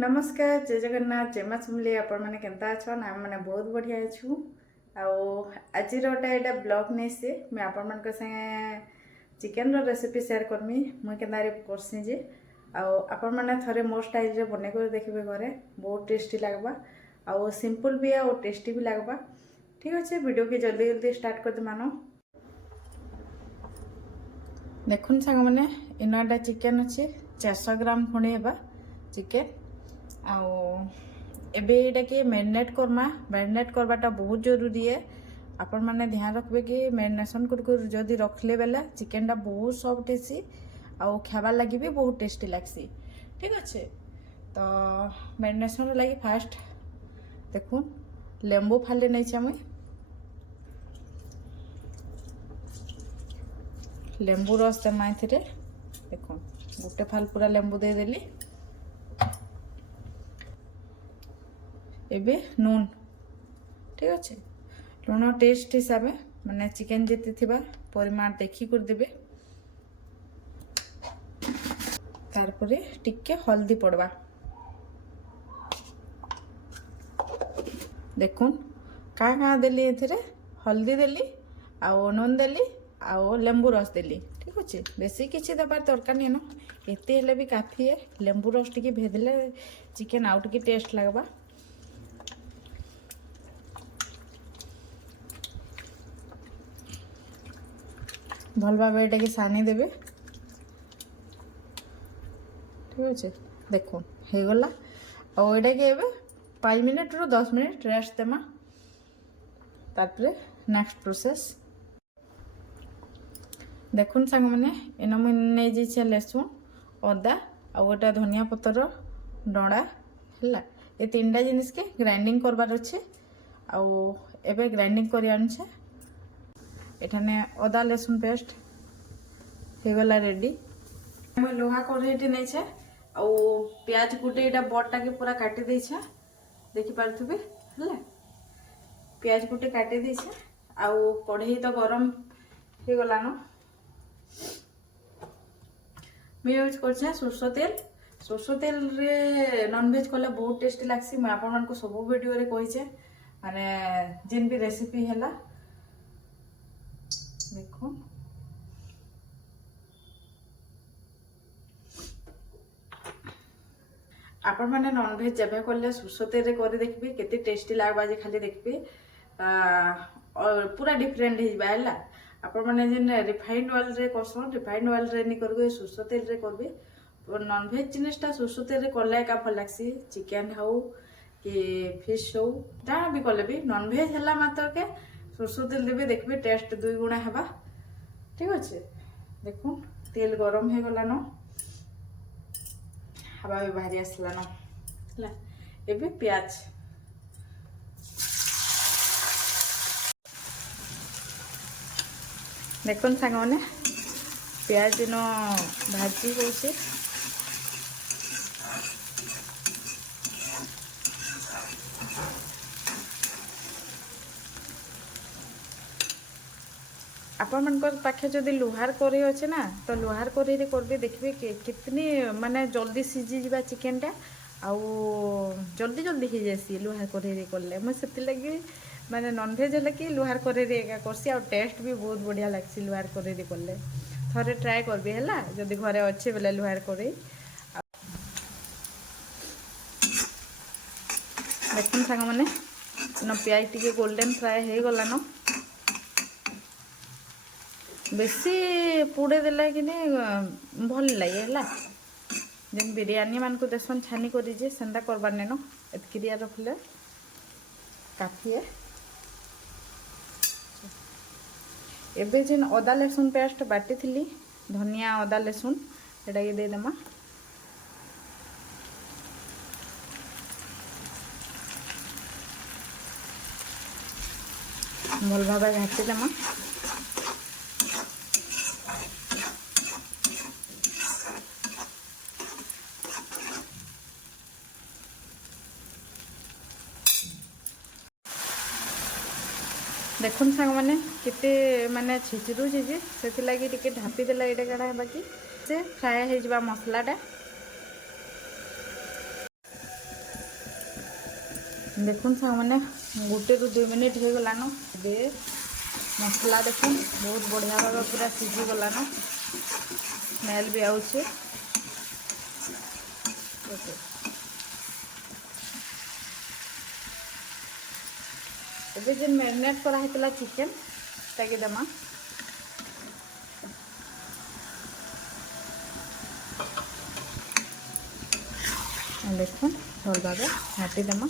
नमस्कार जय जगन्नाथ जय माँ सुमली आपण मैंने केंता अच्छन आम मैंने बहुत बढ़िया अच्छू आज गोटे ब्लॉग नहीं से मुझे आपण मान संगे चिकेन रेसिपी शेयर करमी मुई केन्ता करसी जे आपण मैंने थरे मो स्टाइल रे बने कर देखिए घरे बहुत टेस्टी लगवा आउ सिंपल भी और टेस्टी भी लगवा। ठीक अच्छे वीडियो की जल्दी जल्दी स्टार्ट कर मान देखुन सांग मैंने इनटा चिकेन अच्छे 400 ग्राम खंडे हेबा चिकेन आउ एबे एटा के मैरिनेट करमा मैरिनेट करवाटा बहुत जरूरी है। आपण मैंने ध्यान रखबे कि मैरिनेशन कर जदि रखले बेला चिकेन टा बहुत सॉफ्ट हेसी आउ खाबार लगी भी बहुत टेस्टी लगसी। ठीक अच्छे तो मैरिनेशन लगी फास्ट देखुन लेंबू फाले नहीं छे मुई लेंबू रस देमा एथिरे देखुन गोटे फाल पूरा लेंबू दे देली। एबे नून ठीक अच्छे लुण टेस्ट हिसाब माने चिकेन जीती थिबा परिमाण देखी कर देबे तारपरे टिके हल्दी पड़वा देखुन का देली एथिरे हल्दी देली आउ नून देली आउ लेंबू रस देली। ठीक अच्छे बेसी किसी दबार दरकार नहीं न एते हेले भी काफी है लेंबू रस टिके भेदले चिकेन आउ टिके टेस्ट लगवा। भल भाव ये सानी देवे ठीक अच्छे देखो हो गला आईटा के 5 मिनट रू 10 मिनट रेस्ट देमा तारपरे नेक्स्ट प्रोसेस देखुन सांग मैंने इन मुझे जाइए लहसुन अदा आटा धनिया पतर डड़ा है ये 3टा जिनिस के ग्राइंडिंग करवार अच्छे आउ एबे ग्राइंडिंग कर आनछे एठाने अदा लहसुन पेस्ट हो गला रेडी। मैं लोहा कढ़ाई नहीं छे आउ प्याज गुटे एटा बड़टा के पूरा काटी दे छे देखि पारथुबे हला प्याज गुटे काटी दे छे आउ कढ़ाई तो गरम हो गला न मैं यूज कर सरसों तेल रे नॉन वेज कले बहुत टेस्टी लागसी। मैं आपण मन को सब वीडियो रे कहि छे माने जिन भी रेसिपी हैला देखो आपण मैंने नॉनवेज जब कले सरसों तेल कर देखिए केते टेस्टी लगवा जे खाली देखिए और पूरा डिफरेंट है आपण मैंने जेन रिफाइंड ऑयल रे करसन रिफाइंड ऑयल रे नहीं करबे सरसों तेल रे करबे नॉनवेज जिनिसटा सरसों तेल रे करले का भल लागसी चिकेन हाउ कि फिश हो जाना भी कले भी नॉनवेज हैला मात्र के सरसों तेल देवे देखिए टेस्ट 2 गुणा हेबा। ठीक अच्छे देखो तेल गरम हो गला न हवा भी बाहरी आसला न एबे प्याज देखो सांग मैंने प्याज न भाजी हो आपण मन पाखे जदि लुहार कढ़ई अच्छे ना तो लुहार कढ़ई करबे देखिए कितनी माने जल्दी सीझी जा चिकेन टा आउ जल्दी जल्दी हो जासी लुहार कढ़ई करले मुझे लगी माने नॉनवेज है कि लुहार कढ़ई एका करसी आ टेस्ट भी बहुत बढ़िया लगसी लुहार कढ़ई करले थरे ट्राए करबे हैला जदि घरे अच्छे बेले लुहार कढ़ई देखुन सांग माने न प्याज टिके गोल्डन फ्राए हो गला न बेसी पुड़े देला कि भल लगे है जेन बिरयानी मान को देसन छानी करी सेंता करबार नहीं न एतकी रखले काफी है। एबे जेन अदा लहसुन पेस्ट बाटी थी धनिया अदा लहसुन एटा के दे देमा भल भाव घाटी देमा देखुन सांग मैंने केते माने छिचरू छिची से लगी टिके ढापी देला एटा कड़ा बाकी से फ्राए हो जा मसलाटा देखुन साग मैंने गोटे रु 2 मिनिट हो गलान मसला देखुन बहुत बढ़िया भाव पूरा सीझी गलान स्मेल भी आउचे ଏବେ ଯେନ୍ ମ୍ୟାରିନେଟ୍ କରାହେଇଥିଲା ଚିକେନ୍ ତାକେ ଦେମା ଦେଖୁନ୍ ଭଲ୍ ଭାବେ ଘାଟି ଦେମା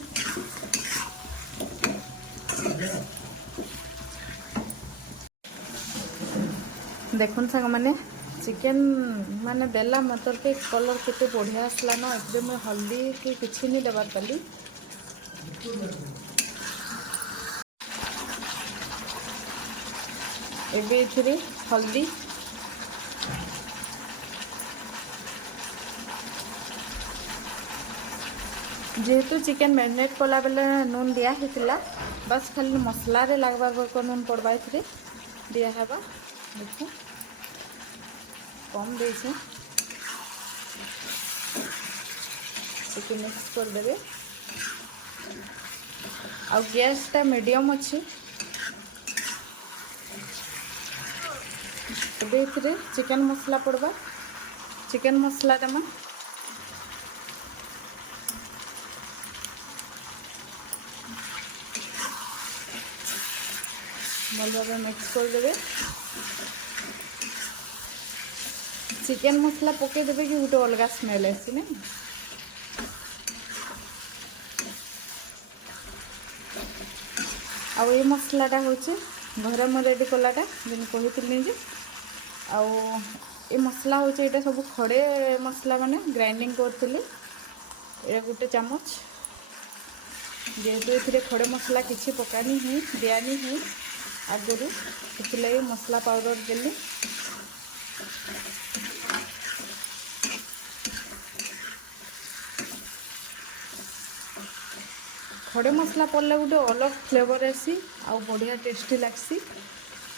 ଦେଖୁନ୍ ସାଙ୍ଗମାନେ ଚିକେନ୍ ମାନେ ଦେଲା ମତଲକେ କଲର୍ କେତେ ବଢ଼ିଆ ଆସିଲାନ ଏକଦମ୍ ହଳଦୀ କି କିଛି ନି ଦେବାର୍ ପଲି ଏବେ ଏଥିରେ ହଳଦୀ जेहेतु चिकेन मैरिनेट कला बेले नून दिया होता बस खाली मसला रे लगवा नून पड़वा ए दिया हवा देख कम दे मिक्स करदे आ गैस टा मीडियम अच्छी चिकेन मसला पड़वा चिकेन मसला देमा भल भाव मिक्स करदे चिकेन मसला पकईदेवे कि गोटे अलग स्मेल आसी ना आउ ये मसलाटा हूँ घरे मैं रेडी कलाटा जेन कही जे आउ ये मसला हूँ ये सब खड़े मसला माने ग्राइंडिंग करी ये गोटे चामच जेहेतु ये खड़े मसला किसी पकानी ही दियानी ही आगुरी इसलिए मसला पाउडर देली खड़े मसला पड़ले गोटे अलग फ्लेवर आसी आउ बढ़िया टेस्टी लगसी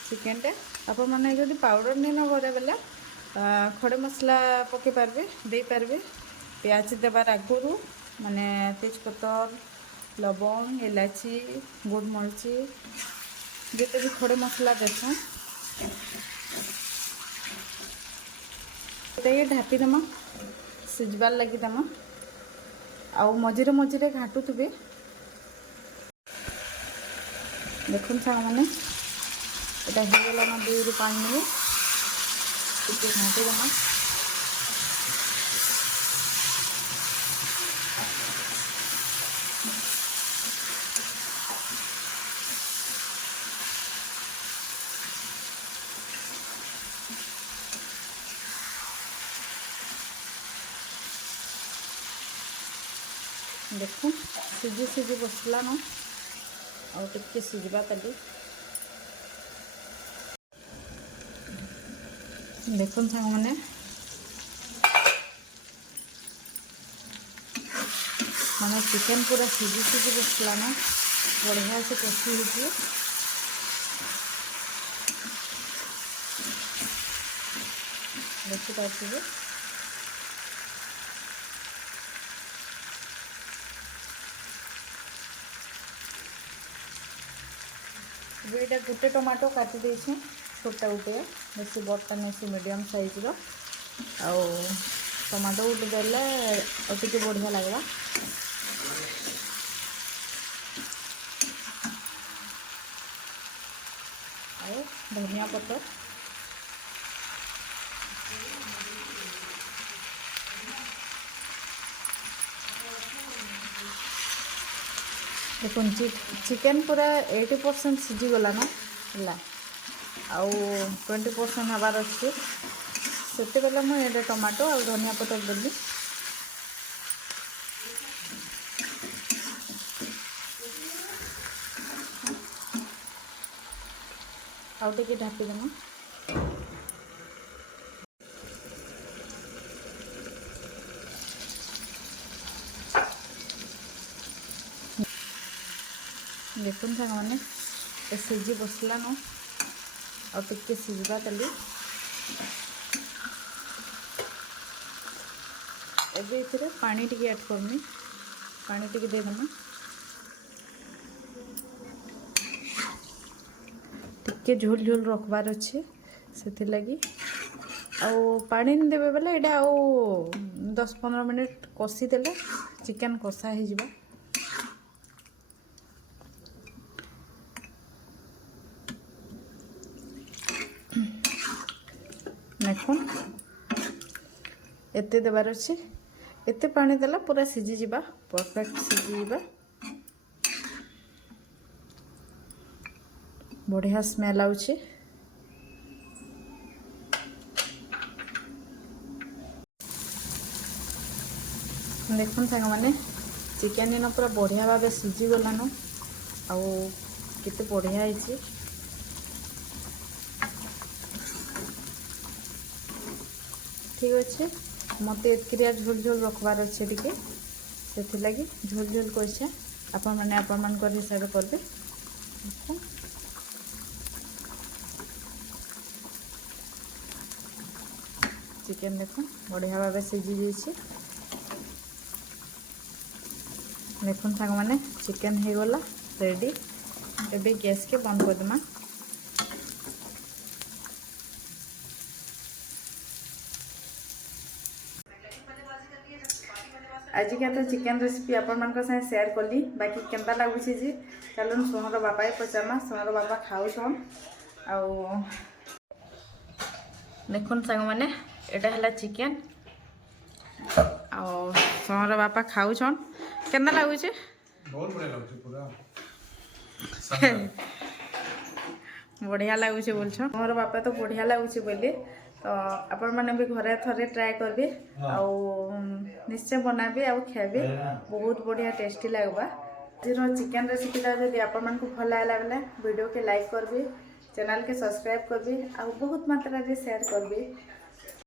चिकेन टे आप मैंने जो पाउडर नहीं न घरे बेला खड़े मसला पकई पार्बे दे पार्बे प्याज देवार आगुरी माने तेजपतर लवंग इलायची गोलमरिची जिते भी खड़े मसला देसन ये ढापी देमा सिझबार लगी देमा आउ मझिरे मझिरे घाटुवे देखुन साग मैंने यहाँ होगला 2 ରୁ 5 मिनट घाटी देमा देखो सीझी सीझी बसला न और टिके सीझा तली देखो साग मैंने माने चिकेन पूरा सीझी सीझी बसला न बढ़िया से कषी हो देखिए ये गोटे टमाटो काटी देछे छोटा गोटे बेसी बड़टा नहीं से मीडियम साइज रो आउ टमाटो गोटे देले अति बढ़िया लगवा आउ धनिया पत्तर देखो चिकेन पूरा 80% सीझी गला ना है आउ 20% हबार अच्छे से बेले मुझे टमाटो और धनिया पत्तर देली आउ टे ढापी देमा देखुन साग मैंने सीझी बसला न और टिके सीझा तली एबे पानी टिके ऐड करनी पानी टिके दे देना टिके झोल झोल रखबार अच्छे से लगी आउ पानी देवे बेले एटा आउ 10-15 मिनट कषी देले चिकन कषा हो जाए। देखुन एते देवार अच्छे एते पानी देला पूरा सीझी जीवा परफेक्ट सीझी जीवा बढ़िया स्मेल आउचे। देखुन सांग मैंने चिकेन इन पूरा बढ़िया भाव सीझी गलान आउ केते बढ़िया है। ठीक अच्छे मत एतकिया झोल झोल रखबार अच्छे टिके से लगी झोल झोल कर आपण मैंने आपण मान हिसाब करबे। चिकेन देखो बढ़िया भाव सीझी जाइए। देखुन सांग मैंने चिकेन हो गला रेडी। एबे गैस के बंद कर देमा। आज क्या तो चिकेन रेसिपी आपण मान साथ शेयर कली बाकी केनता लगुच जी चलो सोनर बापा ही पचारमा सोनर बापा खाऊन आउ देखुन सांग मैंने एटा है चिकेन आउ सोनर बापा खाऊन केनता लगुच बहुत बढ़िया लगुच पूरा बढ़िया लगुच बोल सोनर बापा तो बढ़िया लगुच बोली तो आपण मैंने भी घरे थरे ट्राए करबे आउ निश्चय बनाबे आउ खाबे बहुत बढ़िया टेस्टी लगबा। आज चिकेन रेसिपीटा जब आपण मानकु भल लागला बेले वीडियो के लाइक करबे चैनल के सब्सक्राइब करबे आउ बहुत मात्रा रे शेयर करबे।